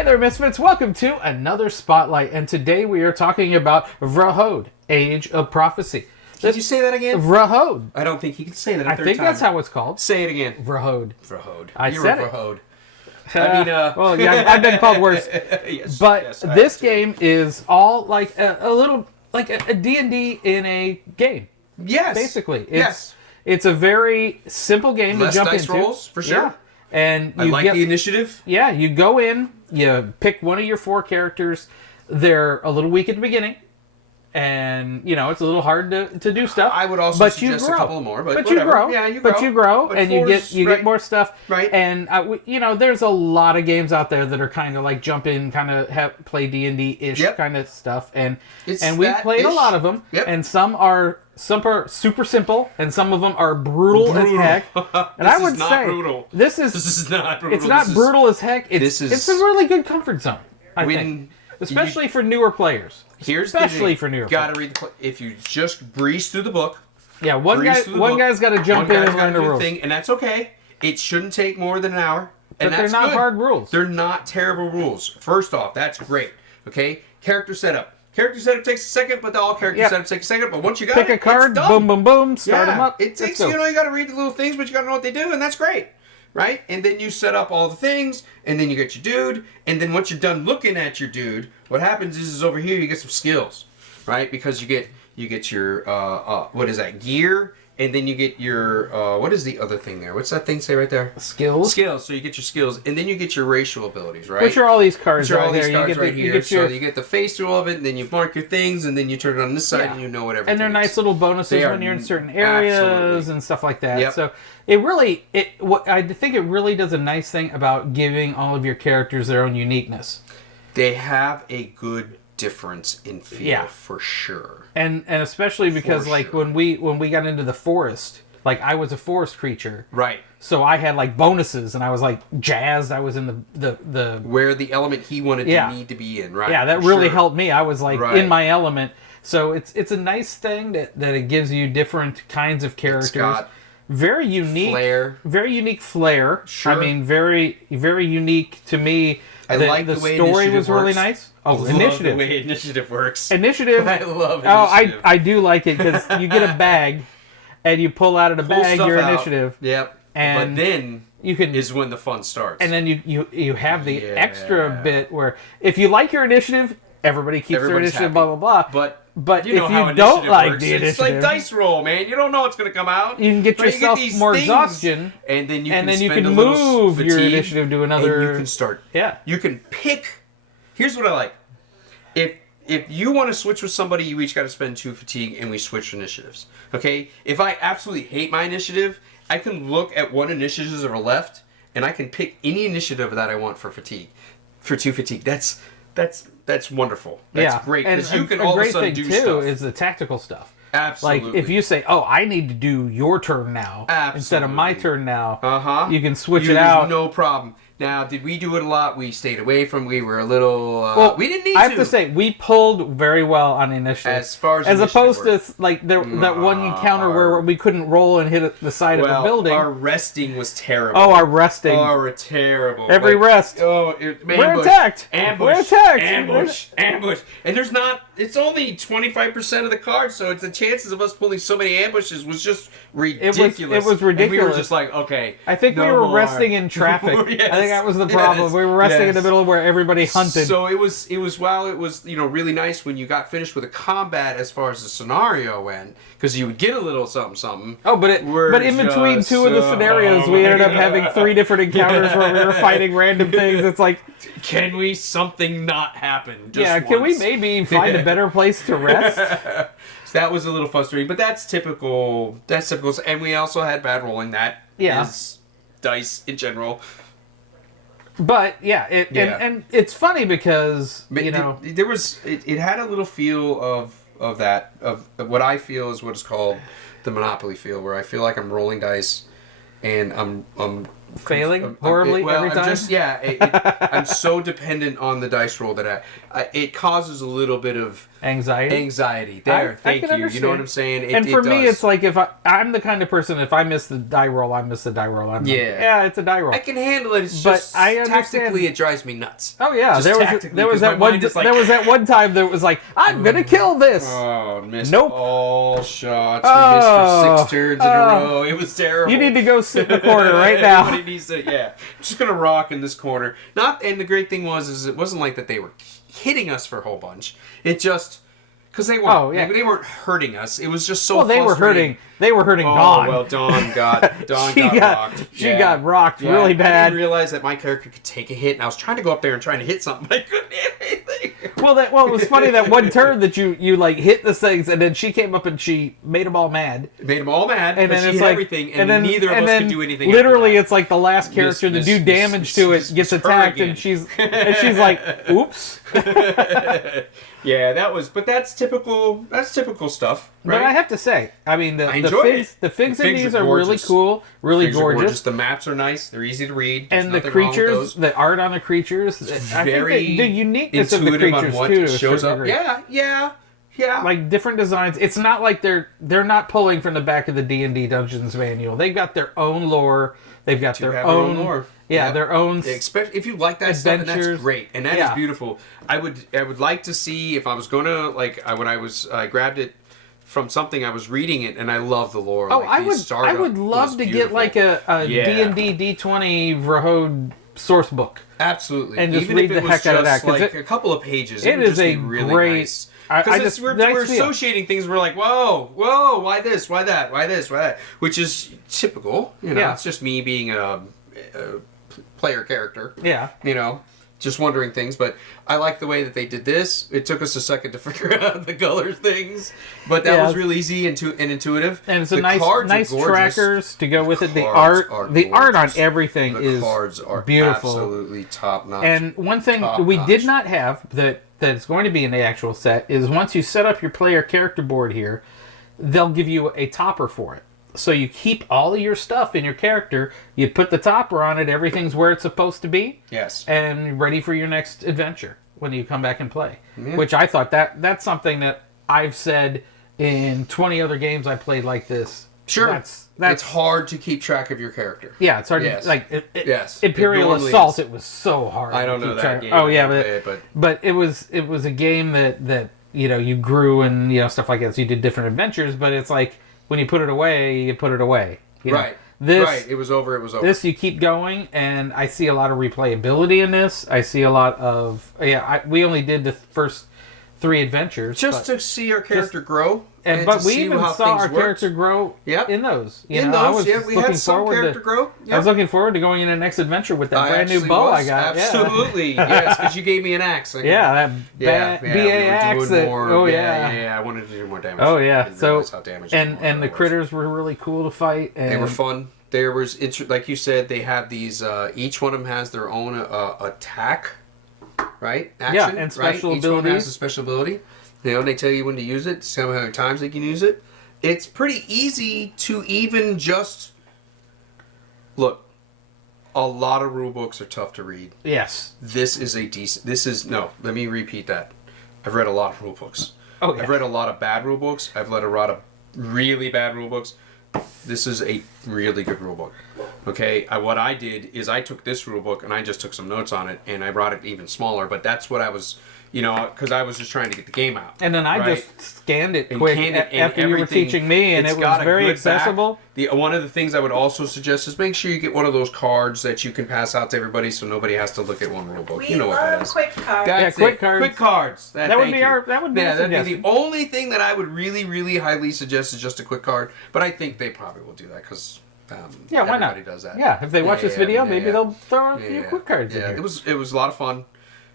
Hey there, Misfits! Welcome to another Spotlight, and today we are talking about Vrahode Age of Prophecy. Did you say that again? Vrahode. I don't think you can say that a I third think time. that's how it's called. Say it again. Vrahode. Vrahode. I You're said a it. Vrahode. I mean, well, yeah, I've been called worse. yes, But yes, I this have too. game is all like a little, like a D&D in a game. Yes. Basically. Yes. It's a very simple game Less to jump dice into. rolls, for sure. Yeah. And I you like the initiative. Yeah, you go in, you pick one of your 4 characters. They're a little weak at the beginning, and it's a little hard to do stuff. I would also suggest a couple more, but you whatever. grow. Yeah, you grow. But you grow, But and you get right. more stuff. Right. And there's a lot of games out there that are kind of like jump in, kind of play D&D-ish Yep. kind of stuff, and It's we played a that-ish. lot of them. Yep. And some are super simple, and some of them are brutal as heck. And I would say brutal. this is not brutal. it's not brutal as heck. It's a really good comfort zone. I think. Especially for newer players. Here's especially the for newer gotta players. read the if you just breeze through the book. Yeah, one guy's got to jump in and learn the rules. And that's okay. It shouldn't take more than an hour. And But they're that's not good. hard rules. They're not terrible rules. First off, that's great. Okay? Character setup. Character setup takes a second, but all character setup takes a second. But once you got Pick it, a card, it's done. boom, boom, boom, start them up. It takes, Let's go. you got to read the little things, but you got to know what they do, and that's great. Right? And then you set up all the things, and then you get your dude, and then once you're done looking at your dude, what happens is over here you get some skills, right? Because you get your what is that, gear, and then you get your what is the other thing there? What's that thing say right there? Skills. Skills. So you get your skills, and then you get your racial abilities, right? Which are all these cards Which are right all these there. cards You get right the, here. you get your, So you get the face through all of it, and then you mark your things, and then you turn it on this side, and you know what everything and they're is. nice little bonuses They when are you're in certain areas absolutely. and stuff like that. Yep. So I think it really does a nice thing about giving all of your characters their own uniqueness. They have a good difference in feel for sure. And especially because when we got into the forest, like I was a forest creature. Right. So I had like bonuses and I was like jazzed. I was in the where the element he wanted to need to be in, right? Yeah, that really helped me. I was like in my element. So it's a nice thing that it gives you different kinds of characters. It's got very unique flair. Very unique flair. Sure. I mean, very very unique to me. I like the way story initiative was really works. nice. Oh, I initiative. love the way initiative works. Initiative. I love Oh, initiative. I do like it because you get a bag, and you pull out of the bag stuff your out. initiative. Yep. And but then you can is when the fun starts. and then you have the extra bit where if you like your initiative, everybody keeps their initiative. Happy. Blah blah blah. But if you know how you don't initiative like works. the initiative, it's like dice roll, man. You don't know what's going to come out. you can get Right? yourself these more things, exhaustion, and then you and can then you spend can a little move your fatigue, initiative to another. And you can start. Yeah. You can pick. Here's what I like. If you want to switch with somebody, you each got to spend 2 fatigue, and we switch initiatives. Okay. If I absolutely hate my initiative, I can look at what initiatives are left, and I can pick any initiative that I want for fatigue, for 2 fatigue. That's wonderful. That's great because you can all of a sudden do stuff. A great thing too stuff. is the tactical stuff. Absolutely. Like if you say, "Oh, I need to do your turn now instead of my turn now," you can switch it out. No problem. Now, did we do it a lot? We stayed away from. We were a little. Well, we didn't need I have to say we pulled very well on initiative. As far as opposed to like that one encounter where we couldn't roll and hit the side of a building. Our resting was terrible. Oh, our resting. Oh, terrible. Every rest. Oh, we're attacked. Ambush. We're attacked. Ambush. And there's not. It's only 25% of the cards, so it's the chances of us pulling so many ambushes was just ridiculous. It was ridiculous. And we were just like, okay. I think we were resting in traffic. Yes. I think that was the problem. Yes. We were resting in the middle where everybody hunted. So it was really nice when you got finished with a combat as far as the scenario went, because you would get a little something. Oh, but in between 2 of the scenarios, we ended up having 3 different encounters where we were fighting random things. It's like, can we something not happen? Just can we once? maybe find a better place to rest? So that was a little frustrating, but that's typical. And we also had bad rolling. That is dice in general. But and it's funny because there was it had a little feel of that of what I feel is what is called the Monopoly feel, where I feel like I'm rolling dice and I'm failing horribly every time. I'm so dependent on the dice roll that it causes a little bit of Anxiety. there. I Thank can you. understand. You know what I'm saying? And for me, does. it's like if I'm the kind of person, if I miss the die roll, I miss the die roll. I'm like, yeah, it's a die roll. I can handle it. It's But just I understand. tactically it drives me nuts. Oh yeah, Just there was tactically, 'cause that my one mind is like, there was that one time that was like, I'm gonna kill this. Oh, missed Nope. all shots. We missed for 6 turns in a row. It was terrible. You need to go sit in the corner right now. Everybody needs to, I'm just gonna rock in this corner. And the great thing is it wasn't like that they were hitting us for a whole bunch. It just because they weren't. They weren't hurting us. It was just so. Well, they were hurting. They were hurting Dawn. Oh well, Dawn got rocked. She got rocked really bad. I didn't realize that my character could take a hit, and I was trying to go up there and trying to hit something, but I couldn't hit anything. Well, it was funny that one turn that you like hit the things, and then she came up and she made them all mad. It made them all mad, and then she it's hit like everything, and then neither of us could do anything. Literally, it's like the last character to do damage to it gets attacked, and she's like, "Oops." Yeah, but that's typical. That's typical stuff, right? But I have to say, I mean, the figs in these are really cool, really gorgeous. The maps are nice. They're easy to read. And the creatures, the art on the creatures, I think the uniqueness of the creatures too shows up. Yeah. Like different designs. It's not like they're not pulling from the back of the D&D Dungeons manual. They've got their own lore. They've got their own lore. Yeah, their own. If you like that stuff, and that's great, and that is beautiful. I would like to see if I was gonna when I grabbed it from something, I was reading it, and I love the lore. Oh, I would love to get like a D&D D20 Vrahode source book. Absolutely, and just read the heck out of that. Like a couple of pages. It is a really great. Nice. Because we're associating things. We're like, whoa, why this, why that, why this, why that, which is typical. It's just me being a player character. Yeah. Just wondering things. But I like the way that they did this. It took us a second to figure out the color things, but that was real easy and intuitive. And it's a nice trackers to go with it. The art on everything is cards are beautiful, absolutely top notch. And one thing we did not have that is going to be in the actual set is once you set up your player character board here, they'll give you a topper for it. So you keep all of your stuff in your character, you put the topper on it, everything's where it's supposed to be. Yes. And ready for your next adventure when you come back and play. Yeah. Which I thought that's something that I've said in 20 other games I played like this. Sure. It's hard to keep track of your character. Yeah, it's hard to Imperial Assault, it was so hard. I don't know that game. Oh yeah, but it was a game that you grew and stuff like that. So you did different adventures, but it's like when you put it away, you put it away. Right. It was over. This you keep going, and I see a lot of replayability in this. I see a lot of we only did the first 3 adventures just to see our character grow. But we even saw our character grow in those. We had some character growth. I was looking forward to going in the next adventure with that brand new bow I got. Absolutely, yes, because you gave me an axe. BA axe. I wanted to do more damage. Oh yeah, and the critters were really cool to fight. And they were fun. There was, like you said, they have these. Each one of them has their own attack, right? Action, and special abilities. Each one has a special ability. They tell you when to use it, how many times they can use it. It's pretty easy to even just look. A lot of rule books are tough to read. Yes. Let me repeat that. I've read a lot of rule books. Oh, yeah. I've read a lot of bad rule books. I've read a lot of really bad rule books. This is a really good rule book. Okay, what I did is I took this rule book and I just took some notes on it and I brought it even smaller. But that's what I was, because I was just trying to get the game out. And then I just scanned it quick after you were teaching me, and it was very accessible. One of the things I would also suggest is make sure you get one of those cards that you can pass out to everybody, so nobody has to look at one rule book. We love what that is. Quick cards. Quick cards. Quick cards. That'd be the only thing that I would really, really highly suggest is just a quick card. But I think they probably will do that because why not? Everybody does that. Yeah, if they watch this video, maybe they'll throw a few quick cards in here. It was a lot of fun.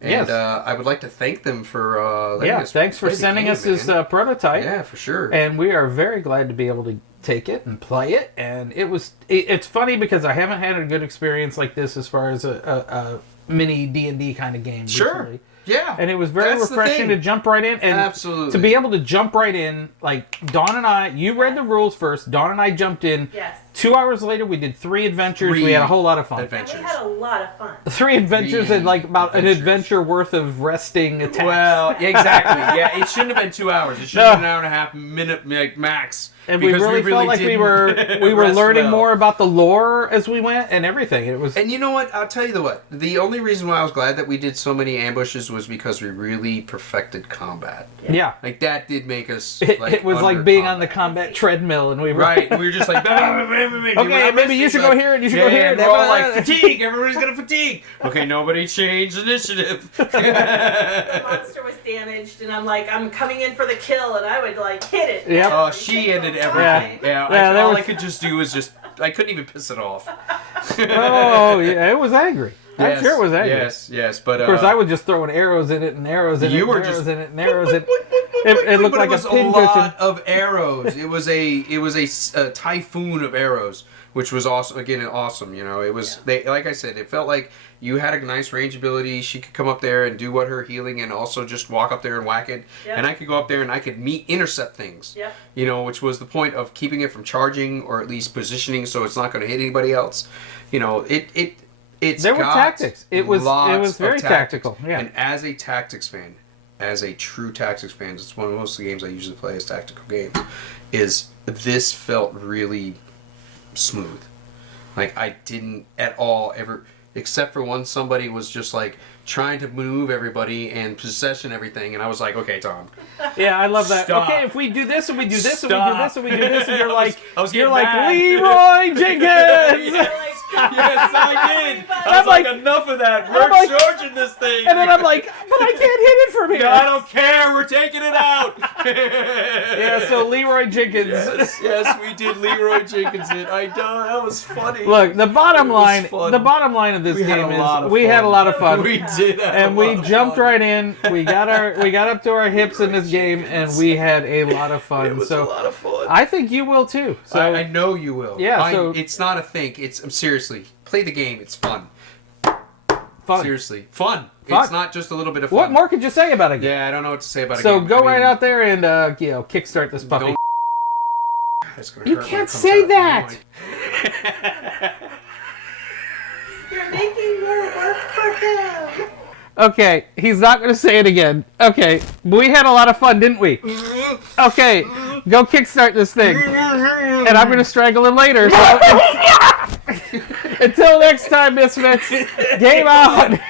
And I would like to thank them for thanks for sending us this prototype. Yeah, for sure. And we are very glad to be able to take it and play it. And it's funny because I haven't had a good experience like this as far as a mini D&D kind of game. Sure. Recently. Yeah. And it was very refreshing to jump right in. And absolutely. To be able to jump right in, like Dawn and I, you read the rules first, Dawn and I jumped in. Yes. 2 hours later, we did 3 adventures. We had a whole lot of fun. And we had a lot of fun. 3 adventures and like about an adventure worth of resting attacks. Well, exactly. Yeah, it shouldn't have been 2 hours. It should have been an hour and a half minute like, max. And we really felt like we were learning more about the lore as we went and everything. It was. And you know what? I'll tell you what. The only reason why I was glad that we did so many ambushes was because we really perfected combat. Yeah. Like that did make us. It was like being on the combat treadmill, and we were right. We were just like. Okay, maybe you should go here and you should go here. And we're all like fatigue. Everybody's gonna fatigue. Okay, nobody change initiative. The monster was damaged, and I'm coming in for the kill, and I would like hit it. Yeah. Oh, she ended everything. Yeah. All I could just do was I couldn't even piss it off. Oh yeah, it was angry. I'm sure it was angry. Yes, but of course I was just throwing arrows in it and arrows in it. You were just in it and arrows in it. It looked like a pincushion. A lot of arrows. It was a typhoon of arrows, which was awesome. Again, awesome. You know, it was like I said, it felt like you had a nice range ability. She could come up there and do what her healing, and also just walk up there and whack it. Yep. And I could go up there and I could intercept things. Yep. You know, which was the point of keeping it from charging, or at least positioning so it's not going to hit anybody else. You know, there were tactics. It was very tactical. Yeah. And as a tactics fan, as a true tactics fan, it's one of most of the games I usually play as tactical games. This felt really smooth. Like I didn't at all ever, except for when somebody was just like trying to move everybody and possession everything, and I was like, okay, Tom. Yeah, I love that. Stop. Okay, if we do this and we do this and we do this and we do this, and you're like, you're like Leroy Jenkins. Yes, I did. I was like, enough of that. We're charging this thing. And then I'm like, but I can't hit it from here. No, I don't care. We're taking it out. Yeah, so Leroy Jenkins. Yes, we did Leroy Jenkins it. I know, that was funny. Look, the bottom line of this game is we had a lot of fun. We did. And we jumped right in. We got up to our hips in this game, and we had a lot of fun. It was a lot of fun. I think you will too. So I know you will. Yeah. So it's not a think. I'm seriously play the game. It's fun. Seriously, fun. It's not just a little bit of fun. What more could you say about it? Yeah, I don't know what to say about it. So go right out there and kickstart this puppy. You can't say that. You're making more work for him. Okay, he's not going to say it again. Okay, we had a lot of fun, didn't we? Okay, go kickstart this thing. And I'm going to strangle him later. So until next time, Misfits, game on!